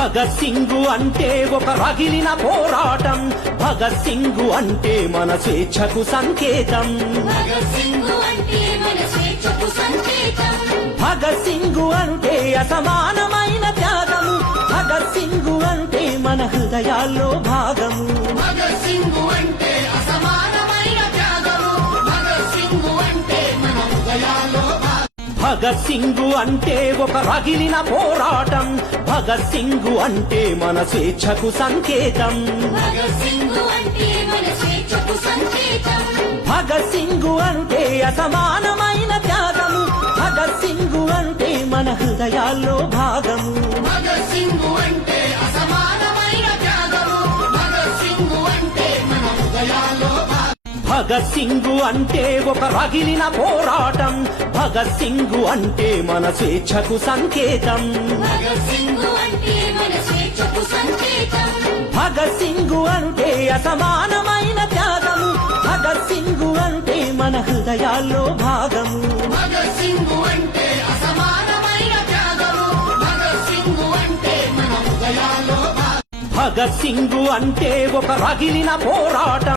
భగత్ సింగ్ అంటే ఒక రగిలిన పోరాటం. భగత్ సింగ్ అంటే మన స్వేచ్ఛకు సంకేతం. భగత్ సింగ్ అంటే మన స్వేచ్ఛకు సంకేతం. భగత్ సింగ్ అంటే అసమానమైన త్యాగము. భగత్ సింగ్ అంటే మన హృదయాల్లో భాగము. భగత్ సింగ్ అంటే అసమానమైన త్యాగము. భగత్ సింగ్ అంటే మన హృదయాల్లో భగత్ సింగ్ అంటే ఒక రగిలిన పోరాటం. భగత్ సింగ్ అంటే మన స్వేచ్ఛకు సంకేతం. భగత్ సింగ్ అంటే మన స్వేచ్ఛకు సంకేతం. భగత్ సింగ్ అంటే అసమానమైన త్యాగము. భగత్ సింగ్ అంటే మన హృదయాల్లో భాగము. భగత్ సింగ్ అంటే అసమానమైన త్యాగము. భగత్ సింగ్ అంటే మన హృదయాల్లో భగత్ సింగ్ అంటే ఒక రగిలిన పోరాటం. భగత్ సింగ్ అంటే మన స్వేచ్ఛకు సంకేతం. భగత్ సింగ్ అంటే మన స్వేచ్ఛకు సంకేతం. భగత్ సింగ్ అంటే అసమానమైన త్యాగము. భగత్ సింగ్ అంటే మన హృదయాల్లో భాగము. భగత్ సింగ్ అంటే అసమానమైన త్యాగము. భగత్ సింగ్ అంటే మన హృదయాల్లో భగత్ సింగ్ అంటే ఒక రగిలిన పోరాటం.